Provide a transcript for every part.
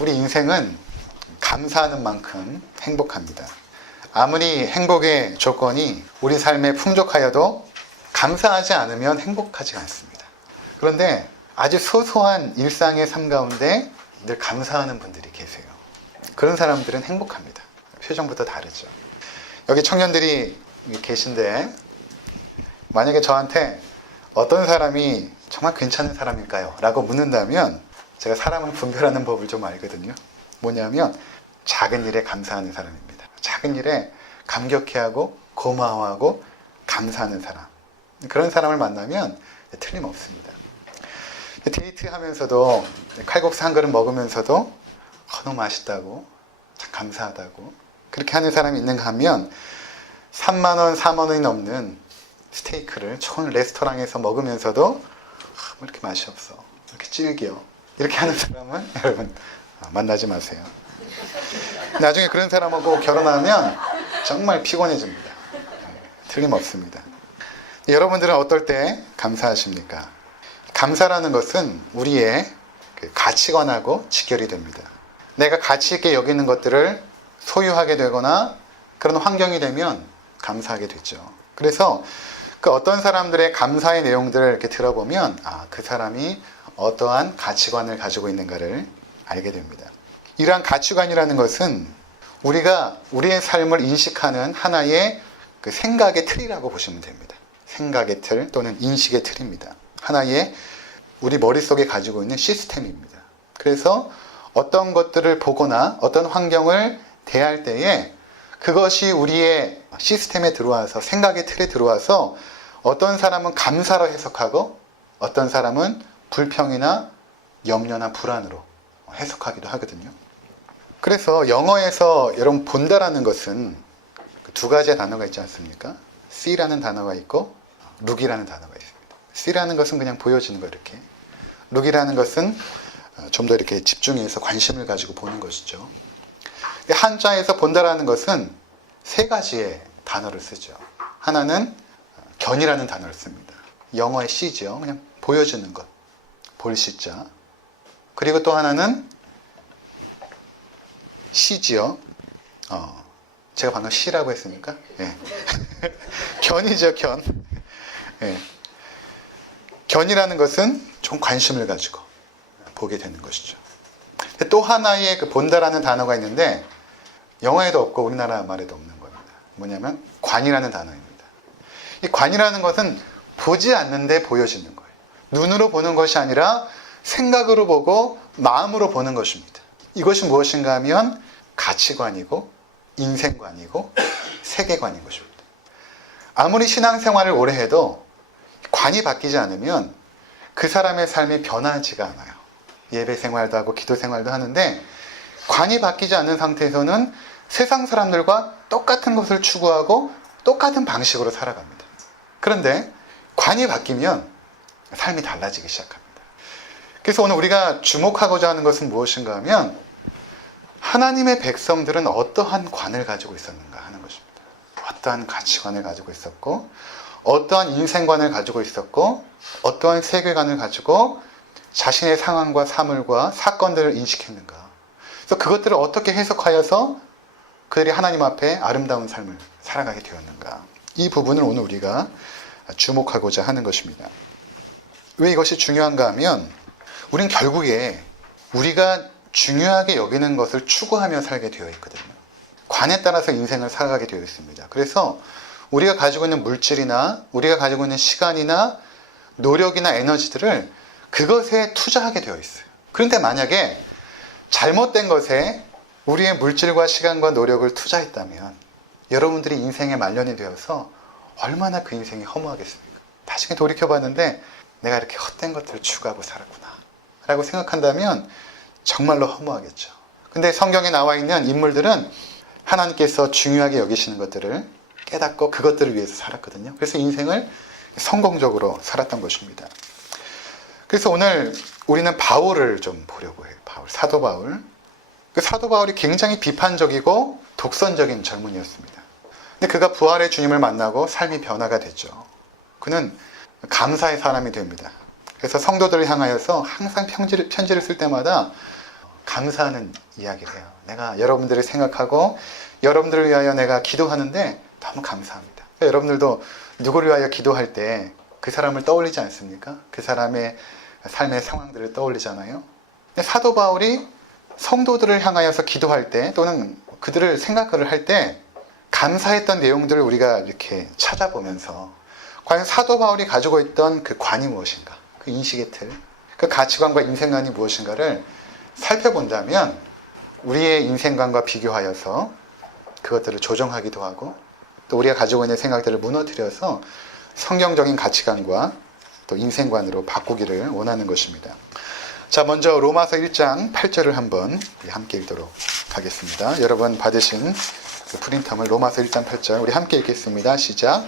우리 인생은 감사하는 만큼 행복합니다. 아무리 행복의 조건이 우리 삶에 풍족하여도 감사하지 않으면 행복하지 않습니다. 그런데 아주 소소한 일상의 삶 가운데 늘 감사하는 분들이 계세요. 그런 사람들은 행복합니다. 표정부터 다르죠. 여기 청년들이 계신데 만약에 저한테 어떤 사람이 정말 괜찮은 사람일까요? 라고 묻는다면 제가 사람을 분별하는 법을 좀 알거든요. 뭐냐면 작은 일에 감사하는 사람입니다. 작은 일에 감격해하고 고마워하고 감사하는 사람. 그런 사람을 만나면 틀림없습니다. 데이트하면서도 칼국수 한 그릇 먹으면서도 너무 맛있다고 참 감사하다고 그렇게 하는 사람이 있는가 하면 3만 원, 4만 원이 넘는 스테이크를 좋은 레스토랑에서 먹으면서도 왜 이렇게 맛이 없어, 이렇게 질겨, 이렇게 하는 사람은 여러분 만나지 마세요. 나중에 그런 사람하고 결혼하면 정말 피곤해집니다. 틀림없습니다. 여러분들은 어떨 때 감사하십니까? 감사라는 것은 우리의 가치관하고 직결이 됩니다. 내가 가치 있게 여기는 것들을 소유하게 되거나 그런 환경이 되면 감사하게 되죠. 그래서 그 어떤 사람들의 감사의 내용들을 이렇게 들어보면 그 사람이 어떠한 가치관을 가지고 있는가를 알게 됩니다. 이러한 가치관이라는 것은 우리가 우리의 삶을 인식하는 하나의 그 생각의 틀이라고 보시면 됩니다. 생각의 틀 또는 인식의 틀입니다. 하나의 우리 머릿속에 가지고 있는 시스템입니다. 그래서 어떤 것들을 보거나 어떤 환경을 대할 때에 그것이 우리의 시스템에 들어와서 생각의 틀에 들어와서 어떤 사람은 감사로 해석하고 어떤 사람은 불평이나 염려나 불안으로 해석하기도 하거든요. 그래서 영어에서 여러분 본다라는 것은 두 가지의 단어가 있지 않습니까? see라는 단어가 있고 look이라는 단어가 있습니다. see라는 것은 그냥 보여지는 거 이렇게. look이라는 것은 좀 더 이렇게 집중해서 관심을 가지고 보는 것이죠. 한자에서 본다라는 것은 세 가지의 단어를 쓰죠. 하나는 견이라는 단어를 씁니다. 영어의 see죠. 그냥 보여주는 것. 볼 시자. 그리고 또 하나는 시지요. 제가 방금 시라고 했습니까? 예. 견이죠, 견. 예. 견이라는 것은 좀 관심을 가지고 보게 되는 것이죠. 또 하나의 그 본다라는 단어가 있는데 영어에도 없고 우리나라 말에도 없는 겁니다. 뭐냐면 관이라는 단어입니다. 이 관이라는 것은 보지 않는데 보여지는 거예요. 눈으로 보는 것이 아니라 생각으로 보고 마음으로 보는 것입니다. 이것이 무엇인가 하면 가치관이고 인생관이고 세계관인 것입니다. 아무리 신앙생활을 오래 해도 관이 바뀌지 않으면 그 사람의 삶이 변하지가 않아요. 예배 생활도 하고 기도 생활도 하는데 관이 바뀌지 않는 상태에서는 세상 사람들과 똑같은 것을 추구하고 똑같은 방식으로 살아갑니다. 그런데 관이 바뀌면 삶이 달라지기 시작합니다. 그래서 오늘 우리가 주목하고자 하는 것은 무엇인가 하면 하나님의 백성들은 어떠한 관을 가지고 있었는가 하는 것입니다. 어떠한 가치관을 가지고 있었고 어떠한 인생관을 가지고 있었고 어떠한 세계관을 가지고 자신의 상황과 사물과 사건들을 인식했는가. 그래서 그것들을 어떻게 해석하여서 그들이 하나님 앞에 아름다운 삶을 살아가게 되었는가. 이 부분을 오늘 우리가 주목하고자 하는 것입니다. 왜 이것이 중요한가 하면 우린 결국에 우리가 중요하게 여기는 것을 추구하며 살게 되어 있거든요. 관에 따라서 인생을 살아가게 되어 있습니다. 그래서 우리가 가지고 있는 물질이나 우리가 가지고 있는 시간이나 노력이나 에너지들을 그것에 투자하게 되어 있어요. 그런데 만약에 잘못된 것에 우리의 물질과 시간과 노력을 투자했다면 여러분들이 인생에 말년이 되어서 얼마나 그 인생이 허무하겠습니까? 나중에 돌이켜봤는데 내가 이렇게 헛된 것들을 추구하고 살았구나 라고 생각한다면 정말로 허무하겠죠. 근데 성경에 나와 있는 인물들은 하나님께서 중요하게 여기시는 것들을 깨닫고 그것들을 위해서 살았거든요. 그래서 인생을 성공적으로 살았던 것입니다. 그래서 오늘 우리는 바울을 좀 보려고 해요. 사도 바울. 그 사도 바울이 굉장히 비판적이고 독선적인 젊은이였습니다. 근데 그가 부활의 주님을 만나고 삶이 변화가 됐죠. 그는 감사의 사람이 됩니다. 그래서 성도들을 향하여서 항상 편지를 쓸 때마다 감사하는 이야기를 해요. 내가 여러분들을 생각하고 여러분들을 위하여 내가 기도하는데 너무 감사합니다. 여러분들도 누구를 위하여 기도할 때 그 사람을 떠올리지 않습니까? 그 사람의 삶의 상황들을 떠올리잖아요. 사도 바울이 성도들을 향하여서 기도할 때 또는 그들을 생각을 할 때 감사했던 내용들을 우리가 이렇게 찾아보면서 과연 사도 바울이 가지고 있던 그 관이 무엇인가, 그 인식의 틀, 그 가치관과 인생관이 무엇인가를 살펴본다면 우리의 인생관과 비교하여서 그것들을 조정하기도 하고 또 우리가 가지고 있는 생각들을 무너뜨려서 성경적인 가치관과 또 인생관으로 바꾸기를 원하는 것입니다. 자, 먼저 로마서 1장 8절을 한번 함께 읽도록 하겠습니다. 여러분 받으신 그 프린터물 로마서 1장 8절 우리 함께 읽겠습니다. 시작.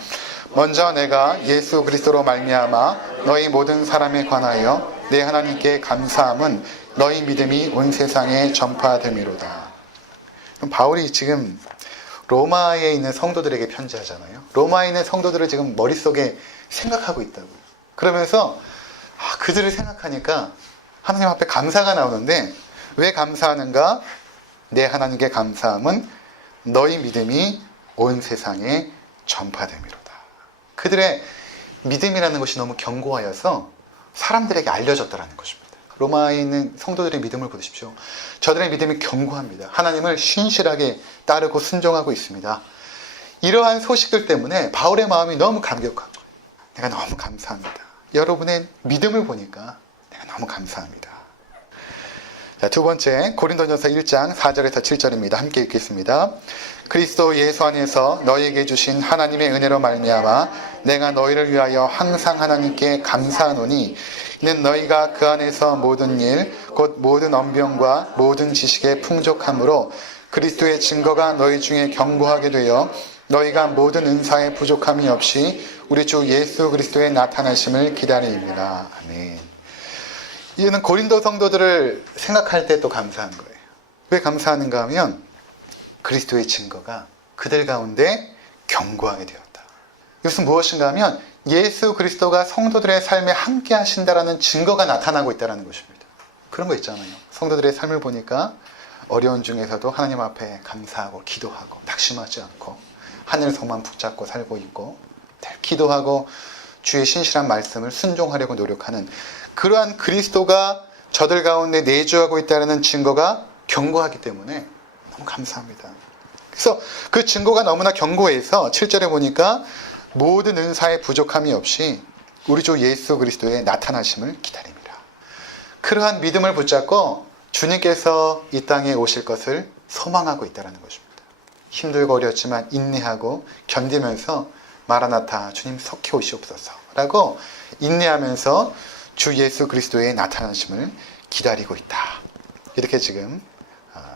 먼저 내가 예수 그리스도로 말미암아 너희 모든 사람에 관하여 내 하나님께 감사함은 너희 믿음이 온 세상에 전파됨이로다. 그럼 바울이 지금 로마에 있는 성도들에게 편지하잖아요. 로마에 있는 성도들을 지금 머릿속에 생각하고 있다고요. 그러면서 그들을 생각하니까 하나님 앞에 감사가 나오는데 왜 감사하는가? 내 하나님께 감사함은 너희 믿음이 온 세상에 전파됨이로다. 그들의 믿음이라는 것이 너무 견고하여서 사람들에게 알려졌다는 것입니다. 로마에 있는 성도들의 믿음을 보십시오. 저들의 믿음이 견고합니다. 하나님을 신실하게 따르고 순종하고 있습니다. 이러한 소식들 때문에 바울의 마음이 너무 감격하고 내가 너무 감사합니다. 여러분의 믿음을 보니까 내가 너무 감사합니다. 자, 두 번째 고린도전서 1장 4절에서 7절입니다. 함께 읽겠습니다. 그리스도 예수 안에서 너희에게 주신 하나님의 은혜로 말미암아 내가 너희를 위하여 항상 하나님께 감사하노니 이는 너희가 그 안에서 모든 일 곧 모든 언변과 모든 지식의 풍족함으로 그리스도의 증거가 너희 중에 견고하게 되어 너희가 모든 은사에 부족함이 없이 우리 주 예수 그리스도의 나타나심을 기다리입니다. 아멘. 이는 고린도 성도들을 생각할 때 또 감사한 거예요. 왜 감사하는가 하면 그리스도의 증거가 그들 가운데 견고하게 되었다. 이것은 무엇인가 하면 예수 그리스도가 성도들의 삶에 함께 하신다라는 증거가 나타나고 있다는 것입니다. 그런 거 있잖아요. 성도들의 삶을 보니까 어려운 중에서도 하나님 앞에 감사하고 기도하고 낙심하지 않고 하늘성만 붙잡고 살고 있고 기도하고 주의 신실한 말씀을 순종하려고 노력하는 그러한 그리스도가 저들 가운데 내주하고 있다는 증거가 견고하기 때문에 너무 감사합니다. 그래서 그 증거가 너무나 견고해서 7절에 보니까 모든 은사에 부족함이 없이 우리 주 예수 그리스도의 나타나심을 기다립니다. 그러한 믿음을 붙잡고 주님께서 이 땅에 오실 것을 소망하고 있다는 것입니다. 힘들고 어렵지만 인내하고 견디면서 마라나타 주님 속히 오시옵소서 라고 인내하면서 주 예수 그리스도의 나타나심을 기다리고 있다. 이렇게 지금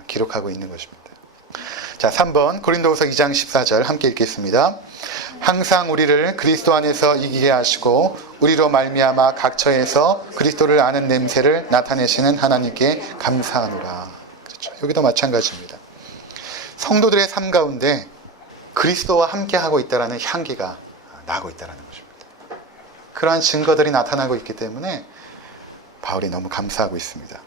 기록하고 있는 것입니다. 자, 3번 고린도후서 2장 14절 함께 읽겠습니다. 항상 우리를 그리스도 안에서 이기게 하시고 우리로 말미암아 각처에서 그리스도를 아는 냄새를 나타내시는 하나님께 감사하노라. 그렇죠. 여기도 마찬가지입니다. 성도들의 삶 가운데 그리스도와 함께 하고 있다는 향기가 나고 있다는 것입니다. 그러한 증거들이 나타나고 있기 때문에 바울이 너무 감사하고 있습니다.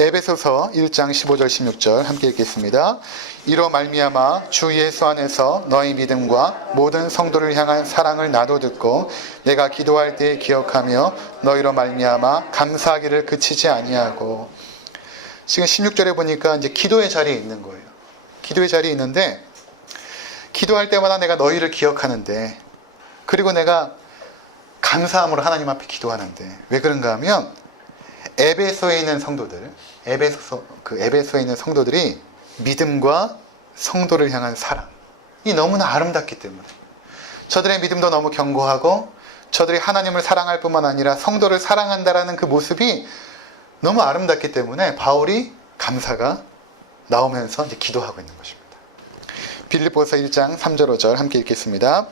에베소서 1장 15절 16절 함께 읽겠습니다. 이로 말미암아 주 예수 안에서 너희 믿음과 모든 성도를 향한 사랑을 나도 듣고 내가 기도할 때 기억하며 너희로 말미암아 감사하기를 그치지 아니하고. 지금 16절에 보니까 이제 기도의 자리에 있는 거예요. 기도의 자리에 있는데 기도할 때마다 내가 너희를 기억하는데 그리고 내가 감사함으로 하나님 앞에 기도하는데 왜 그런가 하면 에베소에 있는 성도들, 에베소에 있는 성도들이 믿음과 성도를 향한 사랑이 너무나 아름답기 때문에 저들의 믿음도 너무 견고하고 저들이 하나님을 사랑할 뿐만 아니라 성도를 사랑한다라는 그 모습이 너무 아름답기 때문에 바울이 감사가 나오면서 이제 기도하고 있는 것입니다. 빌립보서 1장 3절 5절 함께 읽겠습니다.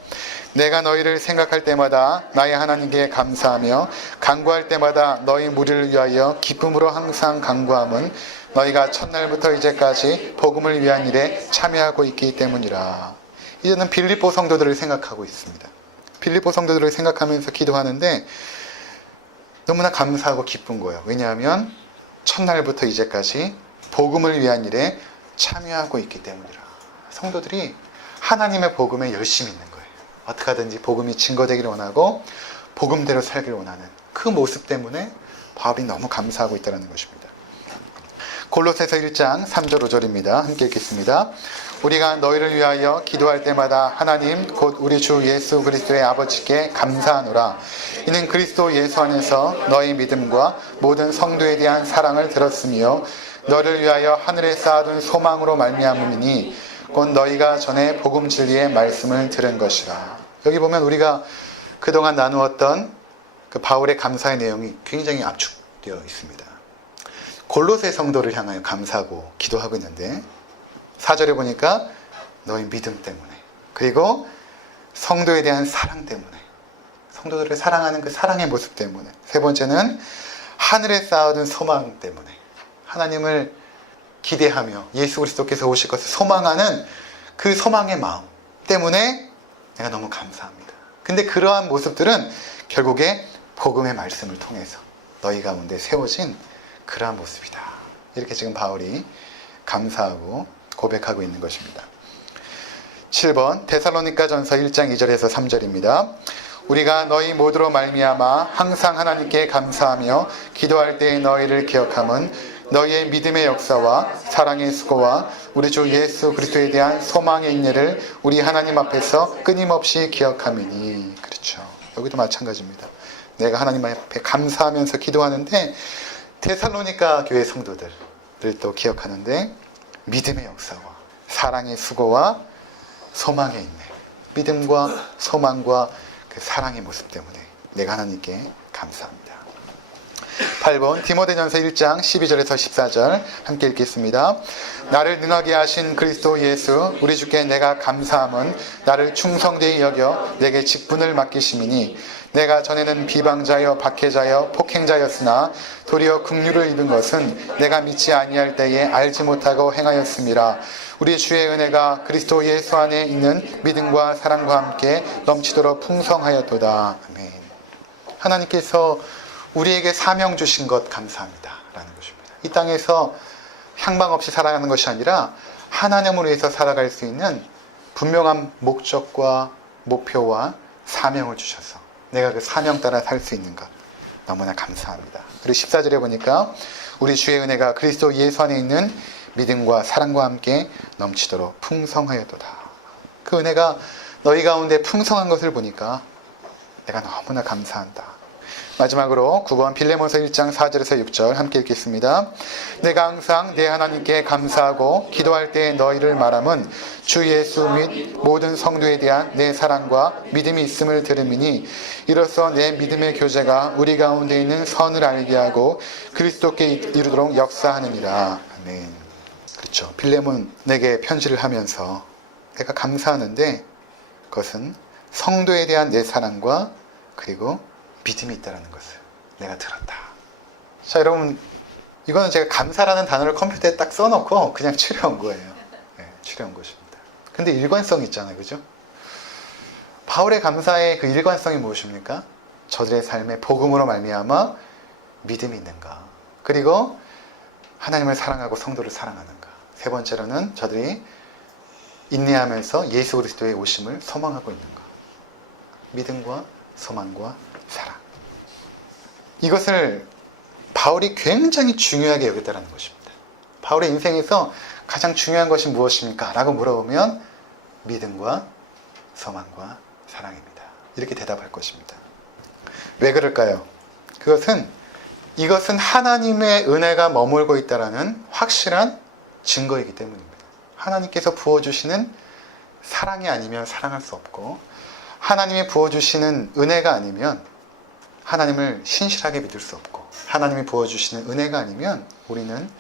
내가 너희를 생각할 때마다 나의 하나님께 감사하며 간구할 때마다 너희 무리를 위하여 기쁨으로 항상 간구함은 너희가 첫날부터 이제까지 복음을 위한 일에 참여하고 있기 때문이라. 이제는 빌립보 성도들을 생각하고 있습니다. 빌립보 성도들을 생각하면서 기도하는데 너무나 감사하고 기쁜 거예요. 왜냐하면 첫날부터 이제까지 복음을 위한 일에 참여하고 있기 때문이라. 성도들이 하나님의 복음에 열심히 있는 거예요. 어떻게 하든지 복음이 증거되기를 원하고 복음대로 살기를 원하는 그 모습 때문에 바울이 너무 감사하고 있다는 것입니다. 골로새서 1장 3절 5절입니다. 함께 읽겠습니다. 우리가 너희를 위하여 기도할 때마다 하나님 곧 우리 주 예수 그리스도의 아버지께 감사하노라. 이는 그리스도 예수 안에서 너희 믿음과 모든 성도에 대한 사랑을 들었으며 너를 위하여 하늘에 쌓아둔 소망으로 말미암음이니 곧 너희가 전에 복음 진리의 말씀을 들은 것이라. 여기 보면 우리가 그동안 나누었던 그 바울의 감사의 내용이 굉장히 압축되어 있습니다. 골로새 성도를 향하여 감사하고 기도하고 있는데 4절에 보니까 너희 믿음 때문에, 그리고 성도에 대한 사랑 때문에, 성도들을 사랑하는 그 사랑의 모습 때문에, 세 번째는 하늘에 쌓아둔 소망 때문에, 하나님을 기대하며 예수 그리스도께서 오실 것을 소망하는 그 소망의 마음 때문에 내가 너무 감사합니다. 근데 그러한 모습들은 결국에 복음의 말씀을 통해서 너희 가운데 세워진 그러한 모습이다. 이렇게 지금 바울이 감사하고 고백하고 있는 것입니다. 7번 데살로니가 전서 1장 2절에서 3절입니다. 우리가 너희 모두로 말미암아 항상 하나님께 감사하며 기도할 때에 너희를 기억함은 너희의 믿음의 역사와 사랑의 수고와 우리 주 예수 그리스도에 대한 소망의 인내를 우리 하나님 앞에서 끊임없이 기억함이니. 그렇죠. 여기도 마찬가지입니다. 내가 하나님 앞에 감사하면서 기도하는데 데살로니가 교회 성도들을 또 기억하는데 믿음의 역사와 사랑의 수고와 소망의 인내, 믿음과 소망과 그 사랑의 모습 때문에 내가 하나님께 감사합니다. 8번 디모데전서 1장 12절에서 14절 함께 읽겠습니다. 나를 능하게 하신 그리스도 예수 우리 주께 내가 감사함은 나를 충성되이 여겨 내게 직분을 맡기심이니 내가 전에는 비방자여 박해자여 폭행자였으나 도리어 긍휼을 입은 것은 내가 믿지 아니할 때에 알지 못하고 행하였음이라. 우리 주의 은혜가 그리스도 예수 안에 있는 믿음과 사랑과 함께 넘치도록 풍성하였도다. 아멘. 하나님께서 우리에게 사명 주신 것 감사합니다 라는 것입니다. 이 땅에서 향방 없이 살아가는 것이 아니라 하나님을 위해서 살아갈 수 있는 분명한 목적과 목표와 사명을 주셔서 내가 그 사명 따라 살 수 있는 것 너무나 감사합니다. 그리고 14절에 보니까 우리 주의 은혜가 그리스도 예수 안에 있는 믿음과 사랑과 함께 넘치도록 풍성하였도다. 그 은혜가 너희 가운데 풍성한 것을 보니까 내가 너무나 감사한다. 마지막으로 9번 빌레몬서 1장 4절에서 6절 함께 읽겠습니다. 내가 항상 내 하나님께 감사하고 기도할 때 너희를 말함은 주 예수 및 모든 성도에 대한 내 사랑과 믿음이 있음을 들음이니 이로써 내 믿음의 교제가 우리 가운데 있는 선을 알게 하고 그리스도께 이르도록 역사하느니라. 아멘. 그렇죠. 빌레몬에게 편지를 하면서 내가 감사하는데 그것은 성도에 대한 내 사랑과 그리고 믿음이 있다는 것을 내가 들었다. 자, 여러분, 이거는 제가 감사라는 단어를 컴퓨터에 딱 써놓고 그냥 추려온 거예요. 네, 추려온 것입니다. 근데 일관성이 있잖아요. 그죠? 바울의 감사의 그 일관성이 무엇입니까? 저들의 삶에 복음으로 말미암아 믿음이 있는가. 그리고 하나님을 사랑하고 성도를 사랑하는가. 세 번째로는 저들이 인내하면서 예수 그리스도의 오심을 소망하고 있는가. 믿음과 소망과 사랑. 이것을 바울이 굉장히 중요하게 여겼다는 것입니다. 바울의 인생에서 가장 중요한 것이 무엇입니까? 라고 물어보면 믿음과 소망과 사랑입니다. 이렇게 대답할 것입니다. 왜 그럴까요? 이것은 하나님의 은혜가 머물고 있다는 확실한 증거이기 때문입니다. 하나님께서 부어주시는 사랑이 아니면 사랑할 수 없고 하나님이 부어주시는 은혜가 아니면 하나님을 신실하게 믿을 수 없고 하나님이 부어주시는 은혜가 아니면 우리는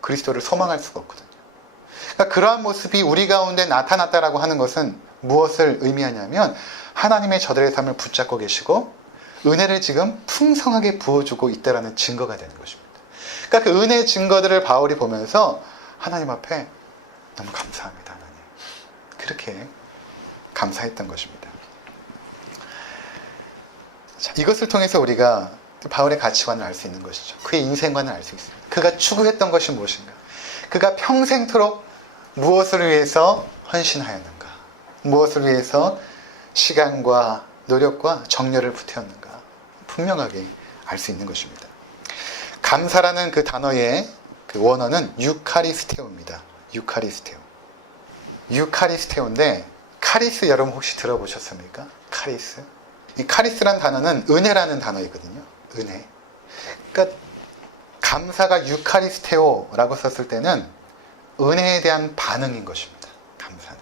그리스도를 소망할 수가 없거든요. 그러니까 그러한 모습이 우리 가운데 나타났다라고 하는 것은 무엇을 의미하냐면 하나님의 저들의 삶을 붙잡고 계시고 은혜를 지금 풍성하게 부어주고 있다는 증거가 되는 것입니다. 그러니까 그 은혜의 증거들을 바울이 보면서 하나님 앞에 너무 감사합니다. 하나님. 그렇게 감사했던 것입니다. 자, 이것을 통해서 우리가 바울의 가치관을 알 수 있는 것이죠. 그의 인생관을 알 수 있습니다. 그가 추구했던 것이 무엇인가? 그가 평생토록 무엇을 위해서 헌신하였는가? 무엇을 위해서 시간과 노력과 정열을 부태웠는가? 분명하게 알 수 있는 것입니다. 감사라는 그 단어의 그 원어는 유카리스테오입니다. 유카리스테오. 유카리스테오인데 카리스 여러분 혹시 들어보셨습니까? 카리스. 이 카리스라는 단어는 은혜라는 단어이거든요. 은혜. 그러니까 감사가 유카리스테오라고 썼을 때는 은혜에 대한 반응인 것입니다. 감사는.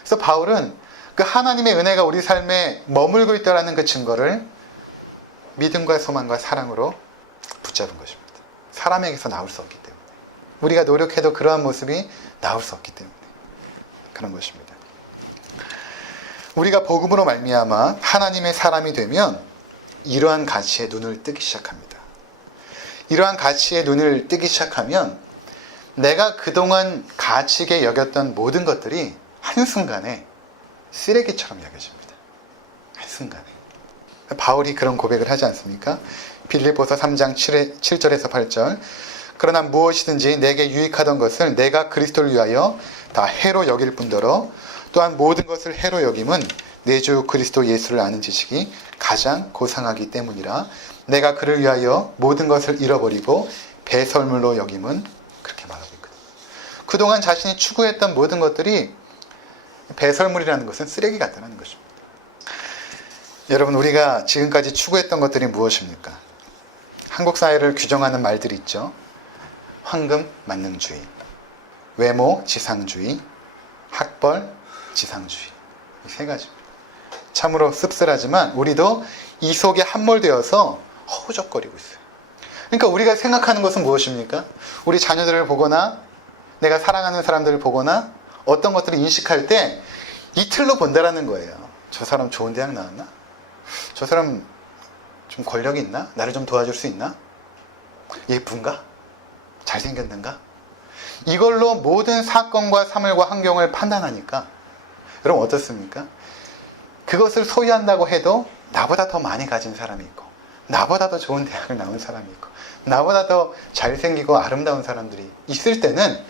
그래서 바울은 그 하나님의 은혜가 우리 삶에 머물고 있다는 그 증거를 믿음과 소망과 사랑으로 붙잡은 것입니다. 사람에게서 나올 수 없기 때문에. 우리가 노력해도 그러한 모습이 나올 수 없기 때문에 그런 것입니다. 우리가 복음으로 말미암아 하나님의 사람이 되면 이러한 가치에 눈을 뜨기 시작합니다. 이러한 가치에 눈을 뜨기 시작하면 내가 그동안 가치 있게 여겼던 모든 것들이 한순간에 쓰레기처럼 여겨집니다. 한순간에. 바울이 그런 고백을 하지 않습니까? 빌립보서 3장 7절에서 8절. 그러나 무엇이든지 내게 유익하던 것을 내가 그리스도를 위하여 다 해로 여길 뿐더러 또한 모든 것을 해로 여김은 내 주 그리스도 예수를 아는 지식이 가장 고상하기 때문이라. 내가 그를 위하여 모든 것을 잃어버리고 배설물로 여김은 그렇게 말하고 있거든요. 그동안 자신이 추구했던 모든 것들이 배설물이라는 것은 쓰레기 같다는 것입니다. 여러분, 우리가 지금까지 추구했던 것들이 무엇입니까? 한국 사회를 규정하는 말들이 있죠. 황금 만능주의, 외모 지상주의, 학벌 지상주의. 이 세 가지입니다. 참으로 씁쓸하지만 우리도 이 속에 함몰되어서 허우적거리고 있어요. 그러니까 우리가 생각하는 것은 무엇입니까? 우리 자녀들을 보거나 내가 사랑하는 사람들을 보거나 어떤 것들을 인식할 때 이틀로 본다라는 거예요. 저 사람 좋은 대학 나왔나? 저 사람 좀 권력이 있나? 나를 좀 도와줄 수 있나? 예쁜가? 잘생겼는가? 이걸로 모든 사건과 사물과 환경을 판단하니까 여러분 어떻습니까? 그것을 소유한다고 해도 나보다 더 많이 가진 사람이 있고 나보다 더 좋은 대학을 나온 사람이 있고 나보다 더 잘생기고 아름다운 사람들이 있을 때는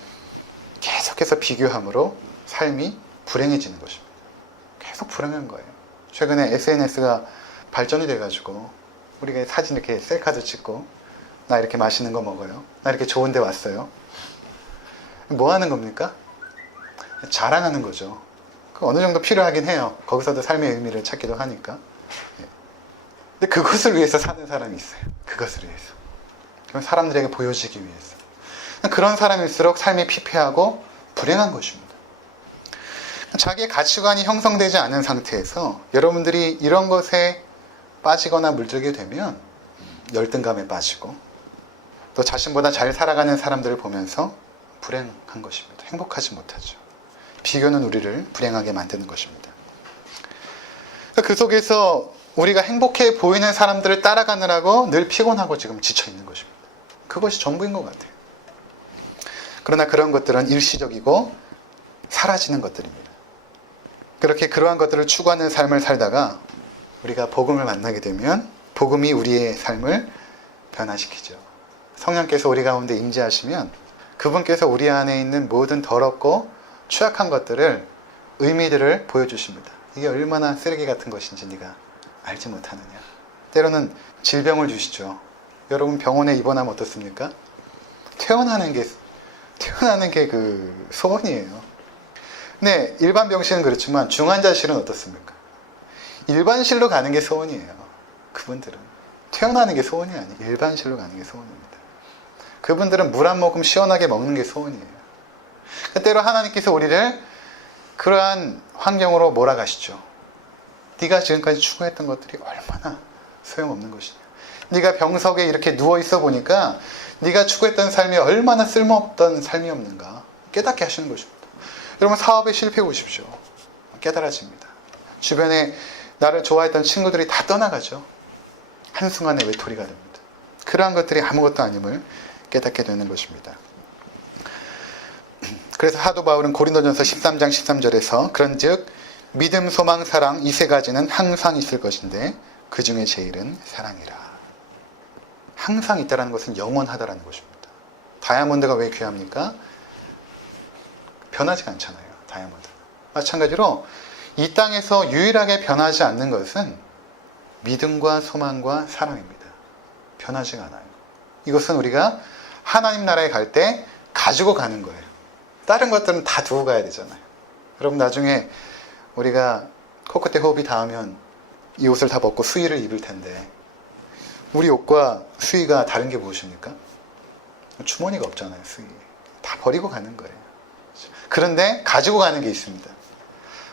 계속해서 비교함으로 삶이 불행해지는 것입니다. 계속 불행한 거예요. 최근에 SNS가 발전이 돼가지고 우리가 사진 이렇게 셀카도 찍고 나 이렇게 맛있는 거 먹어요. 나 이렇게 좋은 데 왔어요. 뭐 하는 겁니까? 자랑하는 거죠. 어느 정도 필요하긴 해요. 거기서도 삶의 의미를 찾기도 하니까. 근데 그것을 위해서 사는 사람이 있어요. 그것을 위해서. 사람들에게 보여지기 위해서. 그런 사람일수록 삶이 피폐하고 불행한 것입니다. 자기의 가치관이 형성되지 않은 상태에서 여러분들이 이런 것에 빠지거나 물들게 되면 열등감에 빠지고 또 자신보다 잘 살아가는 사람들을 보면서 불행한 것입니다. 행복하지 못하죠. 비교는 우리를 불행하게 만드는 것입니다. 그 속에서 우리가 행복해 보이는 사람들을 따라가느라고 늘 피곤하고 지금 지쳐 있는 것입니다. 그것이 전부인 것 같아요. 그러나 그런 것들은 일시적이고 사라지는 것들입니다. 그렇게 그러한 것들을 추구하는 삶을 살다가 우리가 복음을 만나게 되면 복음이 우리의 삶을 변화시키죠. 성령께서 우리 가운데 임재하시면 그분께서 우리 안에 있는 모든 더럽고 취약한 것들을, 의미들을 보여주십니다. 이게 얼마나 쓰레기 같은 것인지 네가 알지 못하느냐. 때로는 질병을 주시죠. 여러분 병원에 입원하면 어떻습니까? 퇴원하는 게 그 소원이에요. 네, 일반 병실은 그렇지만 중환자실은 어떻습니까? 일반실로 가는 게 소원이에요. 그분들은 퇴원하는 게 소원이 아니에요. 일반실로 가는 게 소원입니다. 그분들은 물 한 모금 시원하게 먹는 게 소원이에요. 때로 하나님께서 우리를 그러한 환경으로 몰아가시죠. 네가 지금까지 추구했던 것들이 얼마나 소용없는 것이냐. 네가 병석에 이렇게 누워있어 보니까 네가 추구했던 삶이 얼마나 쓸모없던 삶이었는가 깨닫게 하시는 것입니다. 여러분 사업에 실패해 보십시오. 깨달아집니다. 주변에 나를 좋아했던 친구들이 다 떠나가죠. 한순간에 외톨이가 됩니다. 그러한 것들이 아무것도 아님을 깨닫게 되는 것입니다. 그래서 사도 바울은 고린도전서 13장 13절에서 그런즉 믿음, 소망, 사랑 이 세 가지는 항상 있을 것인데 그 중에 제일은 사랑이라. 항상 있다는 것은 영원하다라는 것입니다. 다이아몬드가 왜 귀합니까? 변하지가 않잖아요. 다이아몬드. 마찬가지로 이 땅에서 유일하게 변하지 않는 것은 믿음과 소망과 사랑입니다. 변하지가 않아요. 이것은 우리가 하나님 나라에 갈 때 가지고 가는 거예요. 다른 것들은 다 두고 가야 되잖아요. 여러분 나중에 우리가 코끝에 호흡이 닿으면 이 옷을 다 벗고 수의를 입을 텐데 우리 옷과 수의가 다른 게 무엇입니까? 주머니가 없잖아요. 수의. 다 버리고 가는 거예요. 그런데 가지고 가는 게 있습니다.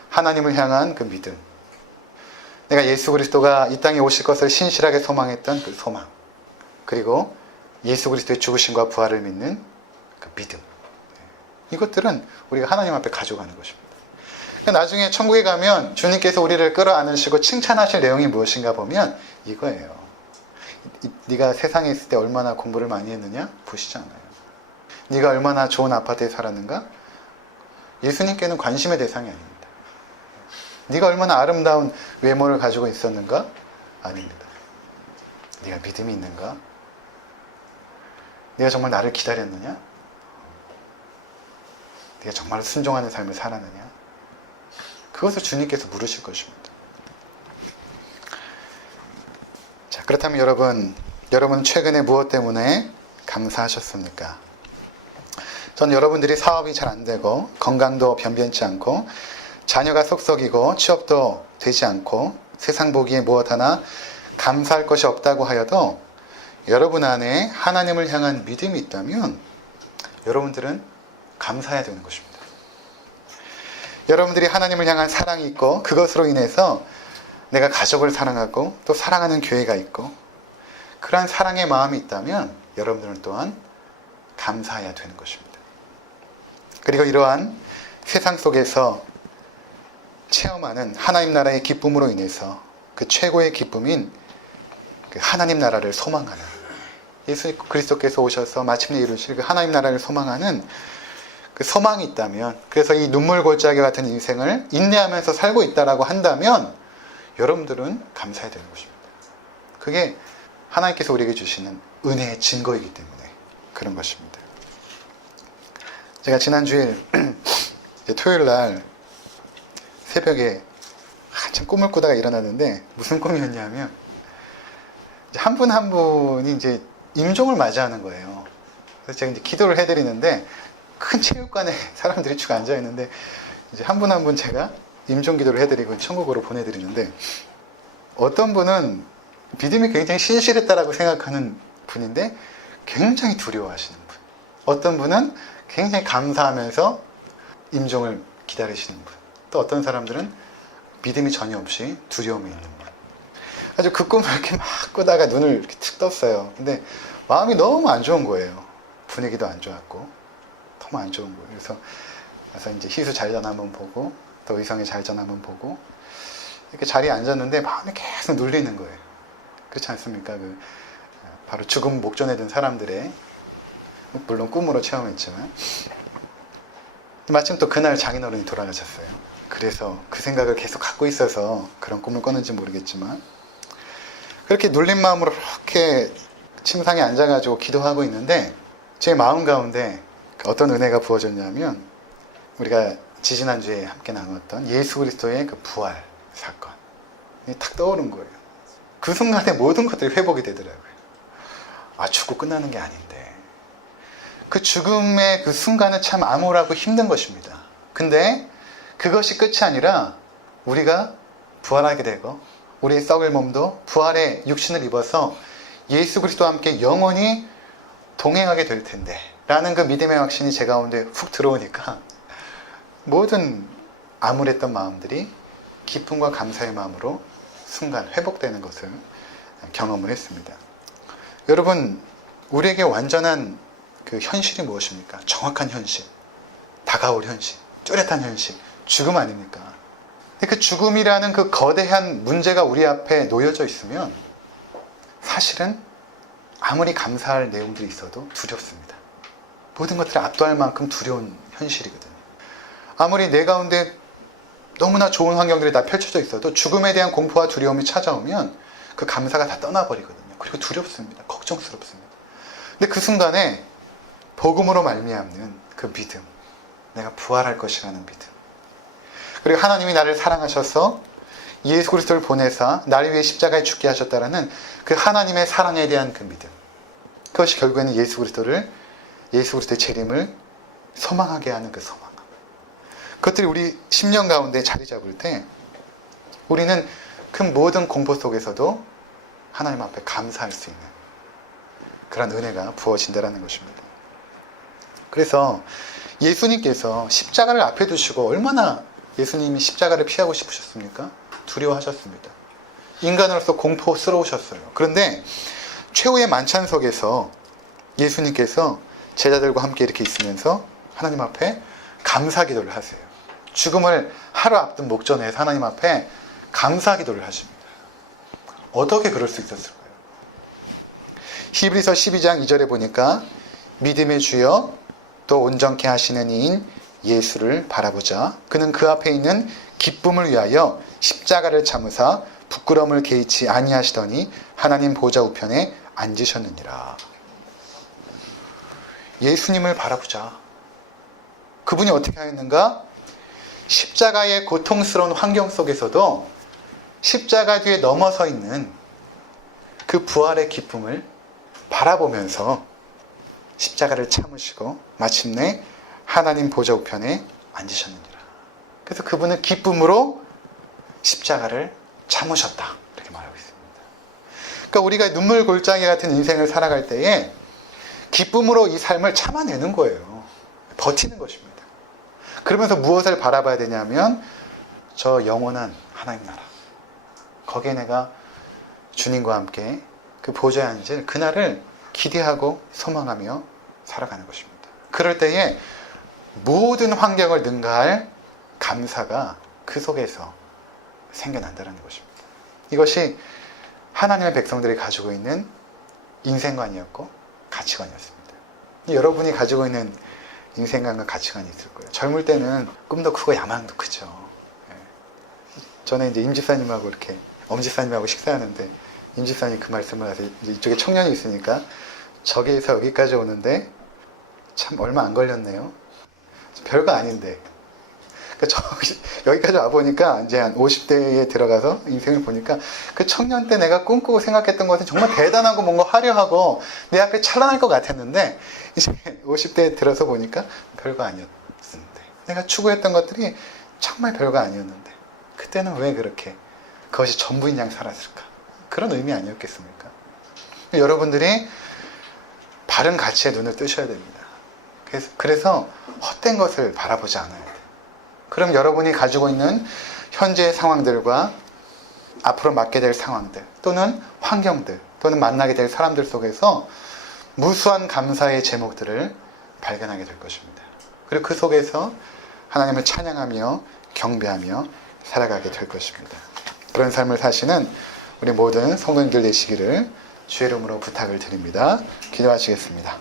하나님을 향한 그 믿음. 내가 예수 그리스도가 이 땅에 오실 것을 신실하게 소망했던 그 소망. 그리고 예수 그리스도의 죽으심과 부활을 믿는 그 믿음. 이것들은 우리가 하나님 앞에 가져가는 것입니다. 나중에 천국에 가면 주님께서 우리를 끌어안으시고 칭찬하실 내용이 무엇인가 보면 이거예요. 네가 세상에 있을 때 얼마나 공부를 많이 했느냐? 보시잖아요. 네가 얼마나 좋은 아파트에 살았는가? 예수님께는 관심의 대상이 아닙니다. 네가 얼마나 아름다운 외모를 가지고 있었는가? 아닙니다. 네가 믿음이 있는가? 네가 정말 나를 기다렸느냐? 네가 정말 순종하는 삶을 살았느냐? 그것을 주님께서 물으실 것입니다. 자, 그렇다면 여러분 최근에 무엇 때문에 감사하셨습니까? 전 여러분들이 사업이 잘 안 되고 건강도 변변치 않고 자녀가 속썩이고 취업도 되지 않고 세상 보기에 무엇 하나 감사할 것이 없다고 하여도 여러분 안에 하나님을 향한 믿음이 있다면 여러분들은 감사해야 되는 것입니다. 여러분들이 하나님을 향한 사랑이 있고 그것으로 인해서 내가 가족을 사랑하고 또 사랑하는 교회가 있고 그러한 사랑의 마음이 있다면 여러분들은 또한 감사해야 되는 것입니다. 그리고 이러한 세상 속에서 체험하는 하나님 나라의 기쁨으로 인해서 그 최고의 기쁨인 그 하나님 나라를 소망하는 예수 그리스도께서 오셔서 마침내 이루실 그 하나님 나라를 소망하는 그 소망이 있다면, 그래서 이 눈물 골짜기 같은 인생을 인내하면서 살고 있다라고 한다면 여러분들은 감사해야 되는 것입니다. 그게 하나님께서 우리에게 주시는 은혜의 증거이기 때문에 그런 것입니다. 제가 지난 주일 토요일 날 새벽에 한참 꿈을 꾸다가 일어났는데 무슨 꿈이었냐면 한 분 한 분이 이제 임종을 맞이하는 거예요. 그래서 제가 이제 기도를 해드리는데 큰 체육관에 사람들이 쭉 앉아 있는데 이제 한 분 한 분 제가 임종 기도를 해드리고 천국으로 보내드리는데 어떤 분은 믿음이 굉장히 신실했다라고 생각하는 분인데 굉장히 두려워하시는 분. 어떤 분은 굉장히 감사하면서 임종을 기다리시는 분. 또 어떤 사람들은 믿음이 전혀 없이 두려움이 있는 분. 아주 그 꿈을 이렇게 막 꾸다가 눈을 이렇게 툭 떴어요. 근데 마음이 너무 안 좋은 거예요. 분위기도 안 좋았고 너무 안 좋은 거예요. 그래서 이제 희수 잘전 한번 보고 또 의성의 잘전 한번 보고 이렇게 자리에 앉았는데 마음이 계속 눌리는 거예요. 그렇지 않습니까? 바로 죽음 목전에 든 사람들의 물론 꿈으로 체험했지만 마침 또 그날 장인어른이 돌아가셨어요. 그래서 그 생각을 계속 갖고 있어서 그런 꿈을 꿨는지 모르겠지만 그렇게 눌린 마음으로 이렇게 침상에 앉아가지고 기도하고 있는데 제 마음 가운데 어떤 은혜가 부어졌냐면 우리가 지지난주에 함께 나눴던 예수 그리스도의 그 부활 사건이 탁 떠오른 거예요. 그 순간에 모든 것들이 회복이 되더라고요. 아, 죽고 끝나는 게 아닌데 그 죽음의 그 순간은 참 암울하고 힘든 것입니다. 근데 그것이 끝이 아니라 우리가 부활하게 되고 우리의 썩을 몸도 부활의 육신을 입어서 예수 그리스도와 함께 영원히 동행하게 될 텐데 라는 그 믿음의 확신이 제 가운데 훅 들어오니까 모든 암울했던 마음들이 기쁨과 감사의 마음으로 순간 회복되는 것을 경험을 했습니다. 여러분, 우리에게 완전한 그 현실이 무엇입니까? 정확한 현실, 다가올 현실, 뚜렷한 현실, 죽음 아닙니까? 근데 그 죽음이라는 그 거대한 문제가 우리 앞에 놓여져 있으면 사실은 아무리 감사할 내용들이 있어도 두렵습니다. 모든 것들을 압도할 만큼 두려운 현실이거든요. 아무리 내 가운데 너무나 좋은 환경들이 다 펼쳐져 있어도 죽음에 대한 공포와 두려움이 찾아오면 그 감사가 다 떠나버리거든요. 그리고 두렵습니다. 걱정스럽습니다. 근데 그 순간에 복음으로 말미암는 그 믿음, 내가 부활할 것이라는 믿음, 그리고 하나님이 나를 사랑하셔서 예수 그리스도를 보내사 나를 위해 십자가에 죽게 하셨다라는 그 하나님의 사랑에 대한 그 믿음, 그것이 결국에는 예수 그리스도의 재림을 소망하게 하는 그 소망. 그것들이 우리 심령 가운데 자리 잡을 때 우리는 그 모든 공포 속에서도 하나님 앞에 감사할 수 있는 그런 은혜가 부어진다는 것입니다. 그래서 예수님께서 십자가를 앞에 두시고 얼마나 예수님이 십자가를 피하고 싶으셨습니까? 두려워하셨습니다. 인간으로서 공포스러우셨어요. 그런데 최후의 만찬석에서 예수님께서 제자들과 함께 이렇게 있으면서 하나님 앞에 감사 기도를 하세요. 죽음을 하루 앞둔 목전에서 하나님 앞에 감사 기도를 하십니다. 어떻게 그럴 수 있었을까요? 히브리서 12장 2절에 보니까 믿음의 주여 또 온전케 하시는 이인 예수를 바라보자. 그는 그 앞에 있는 기쁨을 위하여 십자가를 참으사 부끄러움을 개의치 아니하시더니 하나님 보좌 우편에 앉으셨느니라. 예수님을 바라보자. 그분이 어떻게 하였는가? 십자가의 고통스러운 환경 속에서도 십자가 뒤에 넘어서 있는 그 부활의 기쁨을 바라보면서 십자가를 참으시고 마침내 하나님 보좌 우편에 앉으셨느니라. 그래서 그분은 기쁨으로 십자가를 참으셨다, 이렇게 말하고 있습니다. 그러니까 우리가 눈물 골짜기 같은 인생을 살아갈 때에 기쁨으로 이 삶을 참아내는 거예요. 버티는 것입니다. 그러면서 무엇을 바라봐야 되냐면 저 영원한 하나님 나라, 거기에 내가 주님과 함께 그 보좌에 앉을 그날을 기대하고 소망하며 살아가는 것입니다. 그럴 때에 모든 환경을 능가할 감사가 그 속에서 생겨난다는 것입니다. 이것이 하나님의 백성들이 가지고 있는 인생관이었고 가치관이었습니다. 여러분이 가지고 있는 인생관과 가치관이 있을 거예요. 젊을 때는 꿈도 크고 야망도 크죠. 전에 이제 임집사님하고 이렇게 엄집사님하고 식사하는데 임집사님이 그 말씀을 하세요. 이쪽에 청년이 있으니까 저기에서 여기까지 오는데 참 얼마 안 걸렸네요. 별거 아닌데. 그러니까 여기까지 와보니까 이제 한 50대에 들어가서 인생을 보니까 그 청년 때 내가 꿈꾸고 생각했던 것은 정말 대단하고 뭔가 화려하고 내 앞에 찬란할 것 같았는데 이제 50대에 들어서 보니까 별거 아니었는데, 내가 추구했던 것들이 정말 별거 아니었는데 그때는 왜 그렇게 그것이 전부인 양 살았을까? 그런 의미 아니었겠습니까? 여러분들이 바른 가치에 눈을 뜨셔야 됩니다. 그래서 헛된 것을 바라보지 않아야 돼요. 그럼 여러분이 가지고 있는 현재의 상황들과 앞으로 맞게 될 상황들 또는 환경들 또는 만나게 될 사람들 속에서 무수한 감사의 제목들을 발견하게 될 것입니다. 그리고 그 속에서 하나님을 찬양하며 경배하며 살아가게 될 것입니다. 그런 삶을 사시는 우리 모든 성도님들 되시기를 주의 이름으로 부탁을 드립니다. 기도하시겠습니다.